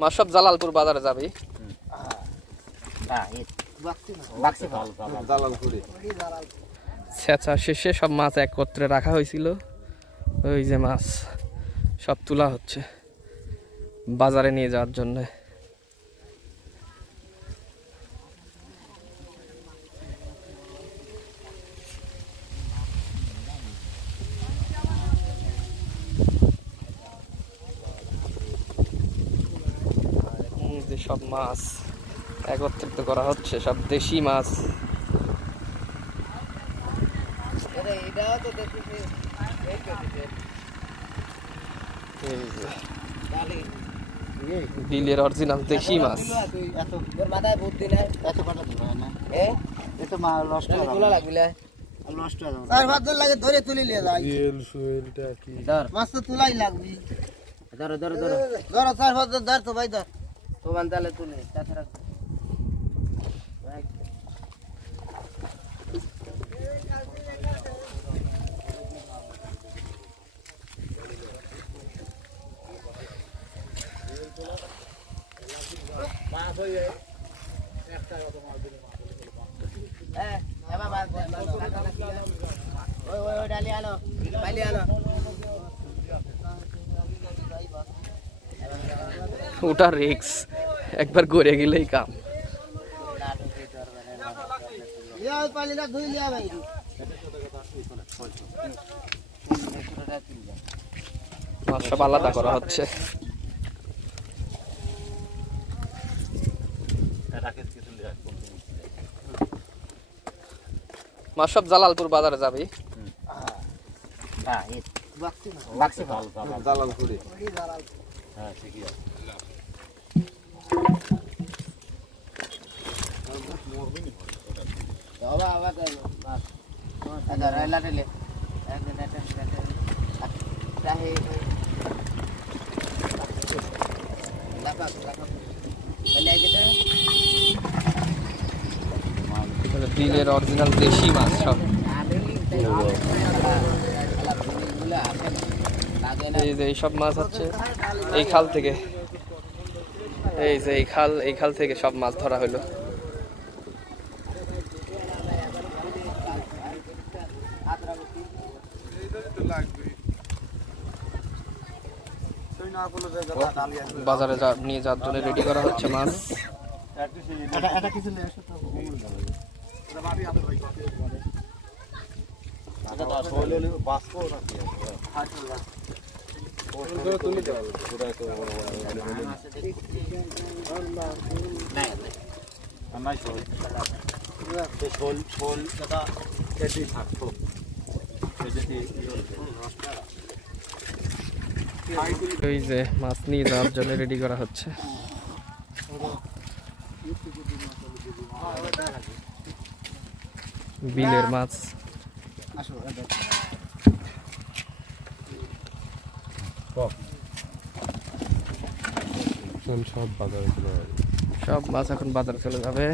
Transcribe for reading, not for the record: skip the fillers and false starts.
মাছ সব জালালপুর বাজারে যাবে। ছেঁচা শেষে সব মাছ একত্রে রাখা হয়েছিল। ওই যে মাছ সব তোলা হচ্ছে বাজারে নিয়ে যাওয়ার জন্য। সব মাছ একত্রিত করা হচ্ছে, সব দেশি মাছ। বিলের অরিজিনাল দেশি মাছ। ধরে তুলি মাছ তো তুলাই লাগবে। ধরো ধরো ধরো ধরো 4-5 ধর তো ভাই ধর তো বান্দালে তুলে তাছাড়া মাছ হয়ে একটা কত মাছ দিলে মাছ হ্যাঁ এবা মাছ ওই ওই ডালি আনো বাইলি আনো। ওটা রিক্স, একবার গড়ে গেলেই কাম। মাছ সব আলাদা করা হচ্ছে। মাছ সব জালালপুর বাজারে যাবে। হ্যাঁ ঠিকই আছে। বিলের অরিজিনাল দেশি মাছ সব। এই যে এইসব মাছ হচ্ছে এই খাল থেকে, এই যে এই খাল থেকে সব মাছ ধরা হলো। বাজারে নিয়ে যাওয়ার জন্য রেডি করা হচ্ছে মাছ। এই যে মাছ নিয়ে যাওয়ার জন্য রেডি করা হচ্ছে। বিলের মাছ সব মাছ এখন বাজারে চলে যাবে।